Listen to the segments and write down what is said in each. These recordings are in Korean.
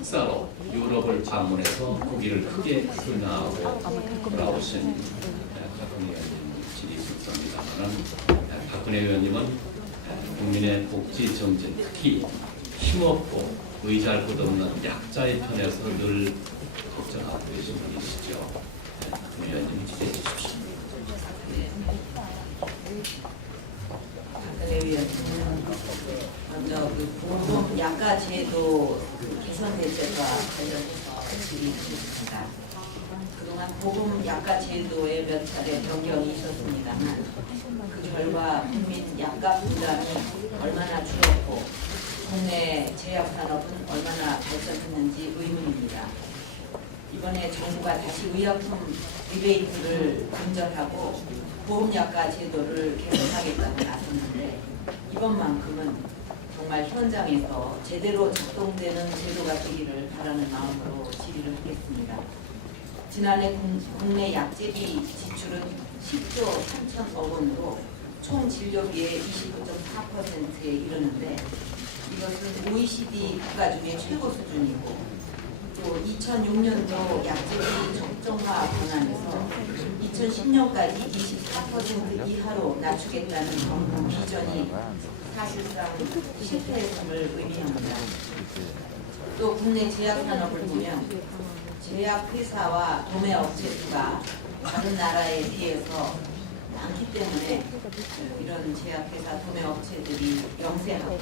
특사로 유럽을 방문해서 거기를 크게 설명하고 돌아오신 박근혜 의원님 질의 있었습니다만 박근혜 의원님은 국민의 복지 정진, 특히 힘없고 의지할 것 없는 약자의 편에서 늘 걱정하고 계신 분이시죠. 박근혜 의원님 기대해 주십시오. 박근혜 의원님은 먼저 보험 약가 제도 개선 대책과 관련해서 질의드렸습니다. 그동안 보험 약가 제도에 몇 차례 변경이 있었습니다만 그 결과 국민 약가 부담이 얼마나 줄었고 국내 제약산업은 얼마나 발전했는지 의문입니다. 이번에 정부가 다시 의약품 리베이트를 근절하고 보험약가 제도를 개선하겠다고 나섰는데 이번만큼은 정말 현장에서 제대로 작동되는 제도가 되기를 바라는 마음으로 질의를 하겠습니다. 지난해 국내 약제비 지출은 10조 3천억 원으로 총 진료비의 29.4%에 이르는데 이것은 OECD 국가 중에 최고 수준이고 또 2006년도 약제비 적정화 방안에서 2010년까지 24% 이하로 낮추겠다는 정부 비전이 사실상 실패했음을 의미합니다. 또 국내 제약산업을 보면 제약회사와 도매업체 수가 다른 나라에 비해서 많기 때문에 이런 제약회사 도매업체들이 영세하고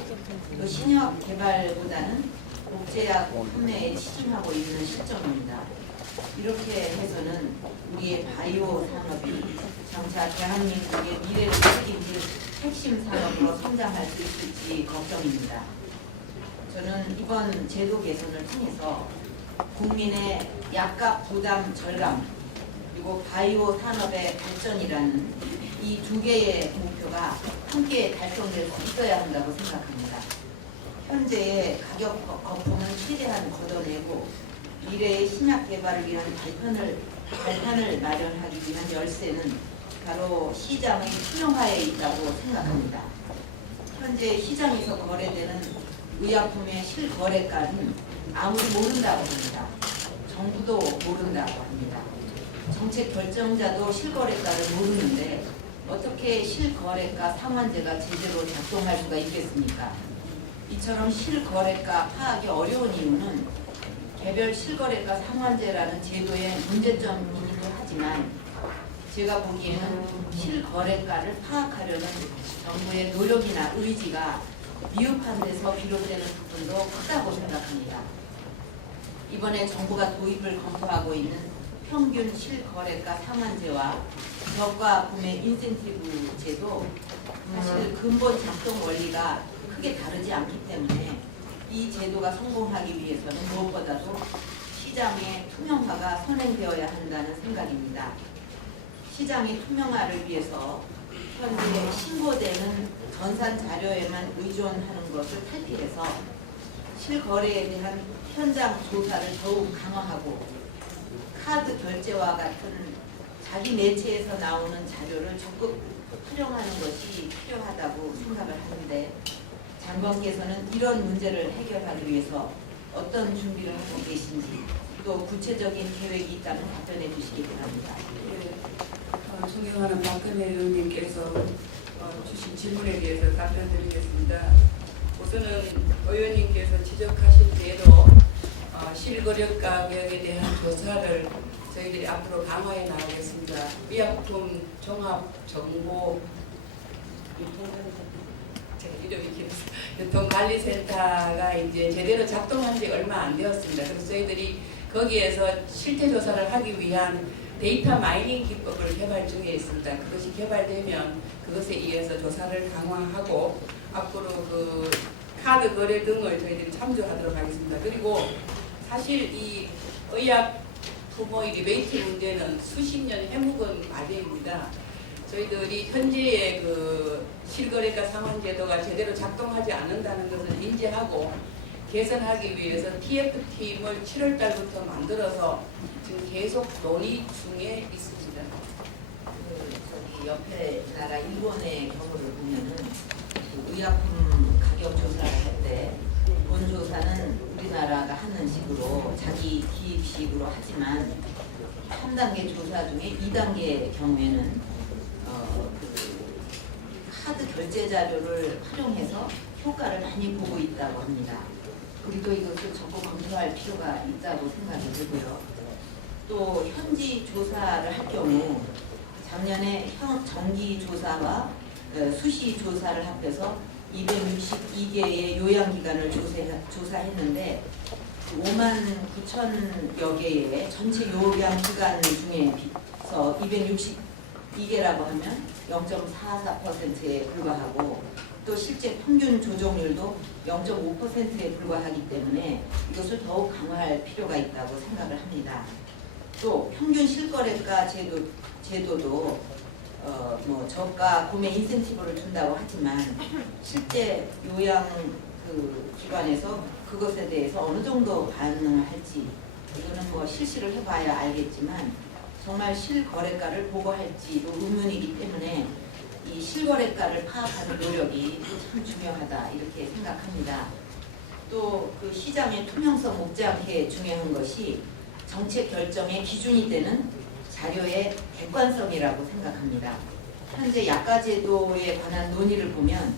또 신약 개발보다는 국제약 판매에 치중하고 있는 시점입니다. 이렇게 해서는 우리의 바이오 산업이 장차 대한민국의 미래를 책임질 핵심 산업으로 성장할 수 있을지 걱정입니다. 저는 이번 제도 개선을 통해서 국민의 약값 부담 절감 그리고 바이오 산업의 발전이라는 이 두 개의 목표가 함께 달성될 수 있어야 한다고 생각합니다. 현재의 가격 거품은 최대한 걷어내고 미래의 신약 개발을 위한 발판을 마련하기 위한 열쇠는 바로 시장의 투명화에 있다고 생각합니다. 현재 시장에서 거래되는 의약품의 실거래가는 아무도 모른다고 합니다. 정부도 모른다고 합니다. 정책 결정자도 실거래가를 모르는데 어떻게 실거래가 상환제가 제대로 작동할 수가 있겠습니까? 이처럼 실거래가 파악이 어려운 이유는 개별 실거래가 상환제라는 제도의 문제점이기도 하지만 제가 보기에는 실거래가를 파악하려는 정부의 노력이나 의지가 미흡한 데서 비롯되는 부분도 크다고 생각합니다. 이번에 정부가 도입을 검토하고 있는 평균 실거래가 상환제와 저가 구매 인센티브 제도 사실 근본 작동 원리가 크게 다르지 않기 때문에 이 제도가 성공하기 위해서는 무엇보다도 시장의 투명화가 선행되어야 한다는 생각입니다. 시장의 투명화를 위해서 현재 신고되는 전산 자료에만 의존하는 것을 탈피해서 실거래에 대한 현장 조사를 더욱 강화하고 카드 결제와 같은 자기 매체에서 나오는 자료를 적극 활용하는 것이 필요하다고 생각을 하는데 장관께서는 이런 문제를 해결하기 위해서 어떤 준비를 하고 계신지 또 구체적인 계획이 있다면 답변해 주시기 바랍니다. 존경하는 박근혜 의원님께서 주신 질문에 대해서 답변드리겠습니다. 우선은 의원님께서 지적하신 대로 실거래 가격에 대한 조사를 저희들이 앞으로 강화해 나가겠습니다. 의약품 종합정보 유통관리센터가 이제 제대로 작동한 지 얼마 안 되었습니다. 그래서 저희들이 거기에서 실태 조사를 하기 위한 데이터 마이닝 기법을 개발 중에 있습니다. 그것이 개발되면 그것에 의해서 조사를 강화하고 앞으로 그 카드 거래 등을 저희들이 참조하도록 하겠습니다. 그리고 사실 이 의약품의 리베이트 문제는 수십 년 해묵은 말입니다. 저희들이 현재의 그 실거래가 상환제도가 제대로 작동하지 않는다는 것을 인지하고 개선하기 위해서 TF팀을 7월 달부터 만들어서 지금 계속 논의 중에 있습니다. 옆에 나라 일본의 경우를 보면은 의약품 가격 조사를 할 때 본 조사는 우리나라가 하는 식으로 자기 기입식으로 하지만 3단계 조사 중에 2단계 경우에는 그 카드 결제 자료를 활용해서 효과를 많이 보고 있다고 합니다. 우리도 이것을 적극 검토할 필요가 있다고 생각이 들고요. 또 현지 조사를 할 경우 작년에 정기 조사와 수시 조사를 합해서 262개의 요양기관을 조사했는데 5만 9천여 개의 전체 요양기관 중에서 262개라고 하면 0.44%에 불과하고 또 실제 평균 조정률도 0.5%에 불과하기 때문에 이것을 더욱 강화할 필요가 있다고 생각을 합니다. 또 평균 실거래가 제도도 뭐 저가 구매 인센티브를 준다고 하지만 실제 요양 그 기관에서 그것에 대해서 어느 정도 반응을 할지 이거는 뭐 실시를 해봐야 알겠지만 정말 실거래가를 보고할지도 의문이기 때문에 이 실거래가를 파악하는 노력이 참 중요하다 이렇게 생각합니다. 또 그 시장의 투명성 못지않게 중요한 것이 정책 결정의 기준이 되는 자료의 객관성이라고 생각합니다. 현재 약가제도에 관한 논의를 보면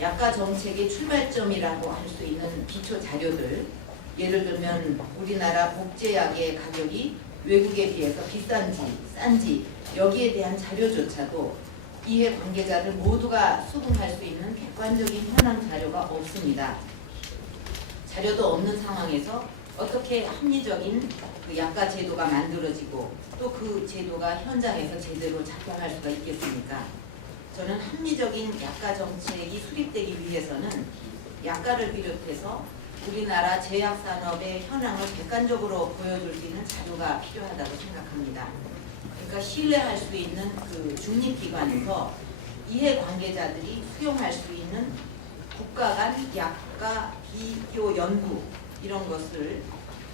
약가 정책의 출발점이라고 할 수 있는 기초 자료들, 예를 들면 우리나라 복제약의 가격이 외국에 비해서 비싼지 싼지 여기에 대한 자료조차도 이해 관계자들 모두가 수긍할 수 있는 객관적인 현황 자료가 없습니다. 자료도 없는 상황에서 어떻게 합리적인 그 약가 제도가 만들어지고 또 그 제도가 현장에서 제대로 작동할 수가 있겠습니까? 저는 합리적인 약가 정책이 수립되기 위해서는 약가를 비롯해서 우리나라 제약산업의 현황을 객관적으로 보여줄 수 있는 자료가 필요하다고 생각합니다. 그러니까 신뢰할 수 있는 그 중립기관에서 이해관계자들이 수용할 수 있는 국가 간 약가 비교 연구 이런 것을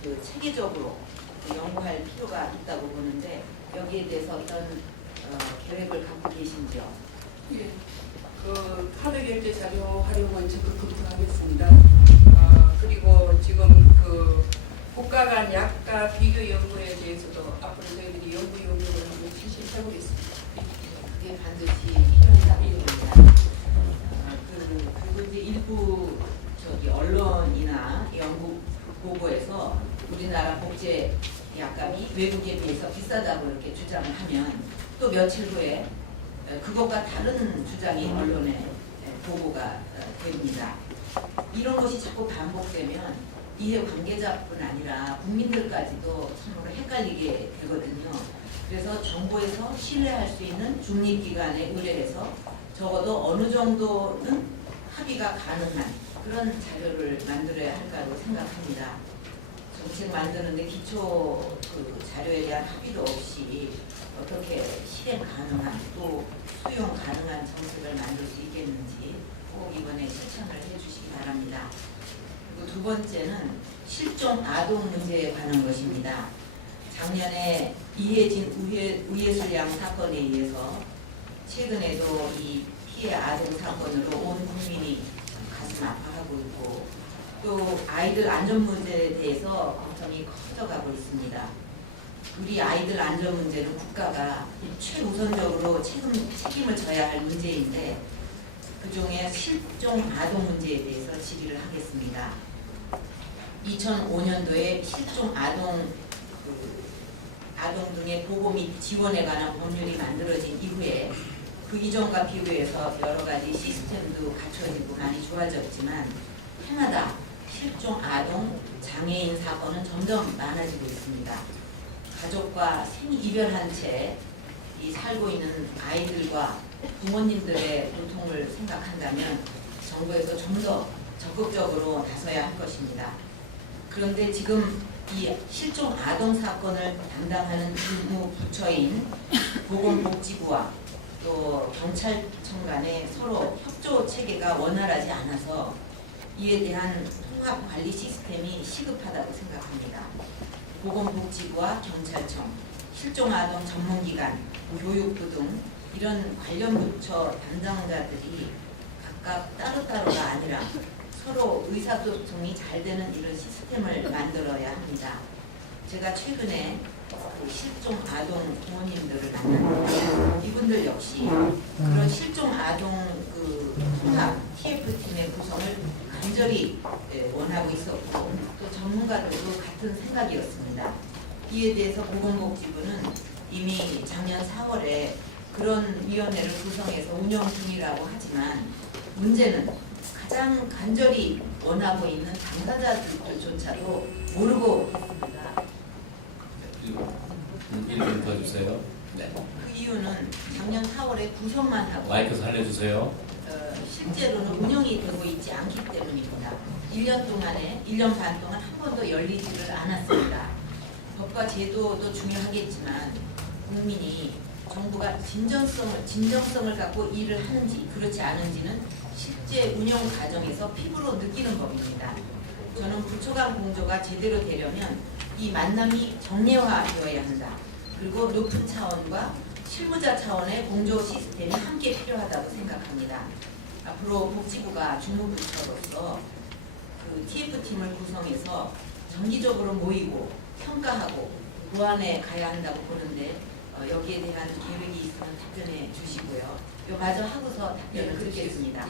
그 체계적으로 연구할 필요가 있다고 보는데 여기에 대해서 어떤 계획을 갖고 계신지요? 예. 그 카드 결제 자료 활용은 적극 검토하겠습니다. 그리고 지금 그 국가 간 약가 비교 연구에 대해서도 앞으로 저희들이 연구를 한번 실시해 보겠습니다. 그게 반드시 필요한 사항입니다. 그리고 이제 일부 언론이나 연구 보고에서 우리나라 복제 약값이 외국에 비해서 비싸다고 이렇게 주장을 하면 또 며칠 후에 그것과 다른 주장이 언론에 보고가 됩니다. 이런 것이 자꾸 반복되면 이해관계자뿐 아니라 국민들까지도 참으로 헷갈리게 되거든요. 그래서 정부에서 신뢰할 수 있는 중립기관에 의뢰해서 적어도 어느 정도는 합의가 가능한 그런 자료를 만들어야 할까로 생각합니다. 정책 만드는데 기초 그 자료에 대한 합의도 없이 어떻게 실행 가능한 또 수용 가능한 정책을 만들 수 있겠는지 꼭 이번에 실천을 해주시기 바랍니다. 그리고 두 번째는 실종 아동 문제에 관한 것입니다. 작년에 이혜진 우예술양 사건에 의해서 최근에도 이 피해 아동 사건으로 온 국민이 가슴 아파하고 있고 또 아이들 안전 문제에 대해서 걱정이 커져가고 있습니다. 우리 아이들 안전 문제는 국가가 최우선적으로 책임을 져야 할 문제인데 그중에 실종 아동 문제에 대해서 질의를 하겠습니다. 2005년도에 실종 아동 등의 보호 및 지원에 관한 법률이 만들어진 이후에 그 이전과 비교해서 여러 가지 시스템도 갖춰지고 많이 좋아졌지만 해마다 실종 아동, 장애인 사건은 점점 많아지고 있습니다. 가족과 생이별한 채 살고 있는 아이들과 부모님들의 고통을 생각한다면 정부에서 좀 더 적극적으로 나서야 할 것입니다. 그런데 지금 이 실종 아동 사건을 담당하는 일부 부처인 보건복지부와 또 경찰청 간의 서로 협조 체계가 원활하지 않아서 이에 대한 통합 관리 시스템이 시급하다고 생각합니다. 보건복지부와 경찰청, 실종아동 전문기관, 교육부 등 이런 관련 부처 담당자들이 각각 따로따로가 아니라 서로 의사소통이 잘 되는 이런 시스템을 만들어야 합니다. 제가 최근에 그 실종 아동 부모님들을 만났는데 이분들 역시 그런 실종 아동 그 통합 TF팀의 구성을 간절히 원하고 있었고 또 전문가들도 같은 생각이었습니다. 이에 대해서 보건복지부는 이미 작년 4월에 그런 위원회를 구성해서 운영 중이라고 하지만 문제는 가장 간절히 원하고 있는 당사자들조차도 모르고 있습니다. 1분 더 주세요. 네. 그 이유는 작년 4월에 구성만 하고 마이크 살려주세요. 실제로는 운영이 되고 있지 않기 때문입니다. 1년 반 동안 한 번도 열리지를 않았습니다. 법과 제도도 중요하겠지만 국민이 정부가 진정성을 갖고 일을 하는지 그렇지 않은지는 실제 운영 과정에서 피부로 느끼는 법입니다. 저는 부처 간 공조가 제대로 되려면 이 만남이 정례화되어야 한다. 그리고 높은 차원과 실무자 차원의 공조 시스템이 함께 필요하다고 생각합니다. 앞으로 복지부가 주무부처로서 그 TF팀을 구성해서 정기적으로 모이고 평가하고 보완해 가야 한다고 보는데 여기에 대한 계획이 있으면 답변해 주시고요. 요 마저 하고서 답변을 듣겠습니다.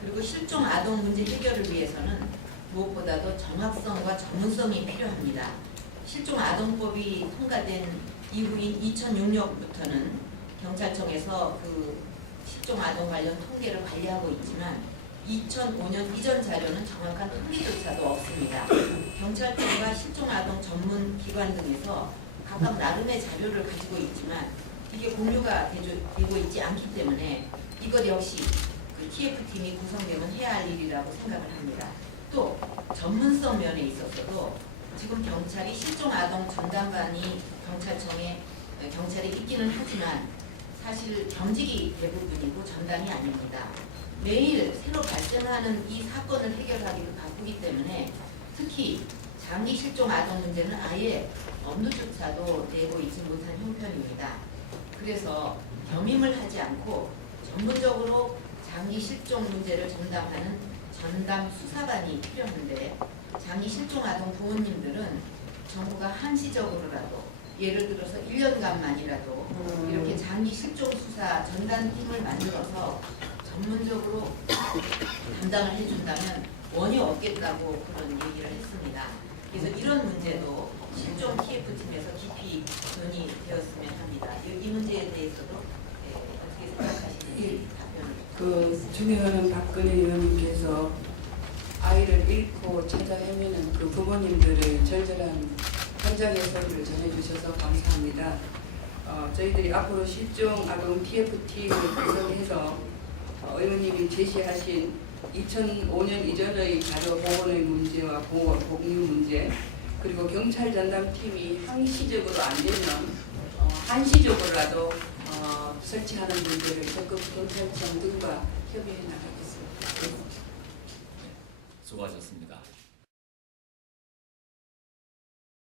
그리고 실종 아동 문제 해결을 위해서는 무엇보다도 정확성과 전문성이 필요합니다. 실종 아동법이 통과된 이후인 2006년부터는 경찰청에서 그 실종 아동 관련 통계를 관리하고 있지만 2005년 이전 자료는 정확한 통계조차도 없습니다. 경찰청과 실종 아동 전문 기관 등에서 각각 나름의 자료를 가지고 있지만 이게 공유가 되고 있지 않기 때문에 이것 역시 그 TF팀이 구성되면 해야 할 일이라고 생각을 합니다. 또 전문성 면에 있어서도 지금 경찰이 실종 아동 전담반이 경찰에 있기는 하지만 사실 경직이 대부분이고 전담이 아닙니다. 매일 새로 발생하는 이 사건을 해결하기도 바쁘기 때문에 특히 장기 실종 아동 문제는 아예 엄두조차도 내고 있지 못한 형편입니다. 그래서 겸임을 하지 않고 전문적으로 장기 실종 문제를 전담하는 전담 수사관이 필요한데 장기 실종 아동 부모님들은 정부가 한시적으로라도 예를 들어서 1년간만이라도 이렇게 장기 실종 수사 전담팀을 만들어서 전문적으로 담당을 해준다면 원이 없겠다고 그런 얘기를 했습니다. 그래서 이런 문제도 실종 TF팀에서 깊이 논의되었으면 합니다. 이 문제에 대해서도 어떻게 생각하시는지 답변을. 그 존경하는 박근혜 의원님께서 아이를 잃고 찾아 헤매는 그 부모님들의 절절한 현장의 소리를 전해주셔서 감사합니다. 저희들이 앞으로 실종 아동 TF팀을 구성해서 의원님이 제시하신 2005년 이전의 자료 복원의 문제와 공유 문제 그리고 경찰 전담팀이 항시적으로 안 되면 한시적으로라도 설치하는 문제를 적극 경찰청 등과 협의해 나가겠습니다. 수고하셨습니다.